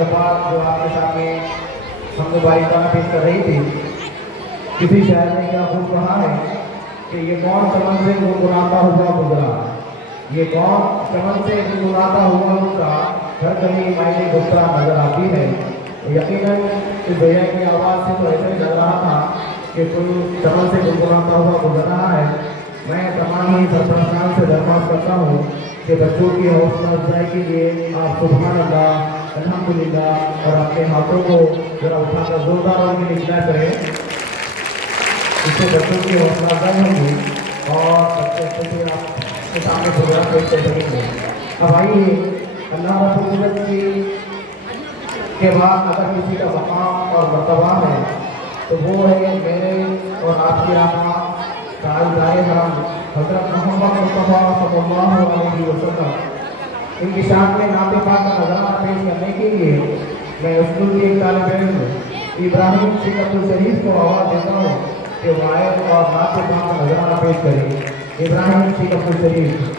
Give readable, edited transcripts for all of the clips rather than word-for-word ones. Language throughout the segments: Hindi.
दफा जो आपके सामने हम बालिका पेश कर रही थी, किसी शायर ने क्या खूब कहा है कि ये कौन चमन से गुनगुनाता हुआ गुजरा, ये कौन चमन से गुनगुनाता हुआ उनका घर कहीं मायने गुजरा नजर आती है। यकीनन इस भैया की आवाज़ से तो ऐसे ही लग रहा था कि कोई चमन से गुनगुनाता हुआ गुजर रहा है। मैं तमाम ही सरपरस्तान से दरख्वास्त करता हूँ कि बच्चों की हौसला अफजाई के लिए आप सुभान अल्लाह, अल्हम्दुलिल्लाह और अपने हाथों को जरा उठाकर जोरदार और के लिए करें। इससे बच्चों की हौसला अफजाई होगी और बच्चे अच्छे से आपके सामने प्रोग्राम पेश कर सकेंगे। अब आइए, अल्लाह रब्बुल इज्जत की के बाद अगर किसी का मकाम और मर्तबा है तो वो है मेरे और आपके आका ताजदारे हरम हज़रत मोहम्मद मुस्तफ़ा सल्लल्लाहु अलैहि वसल्लम। इनकी शान में नाते पाक का नज़ारा पेश करने के लिए मैं स्कूल के एक तालिब इल्म इब्राहिम शेख अब्दुल शरीफ को आवाज़ देता हूँ कि वो आए और नाते पाक का नज़ारा पेश करें। इब्राहिम शेख अब्दुल शरीफ।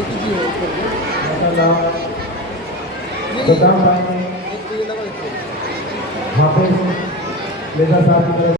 माशाल्लाह खुदाम भाई ने हाफिज मिर्जा साहब की तरफ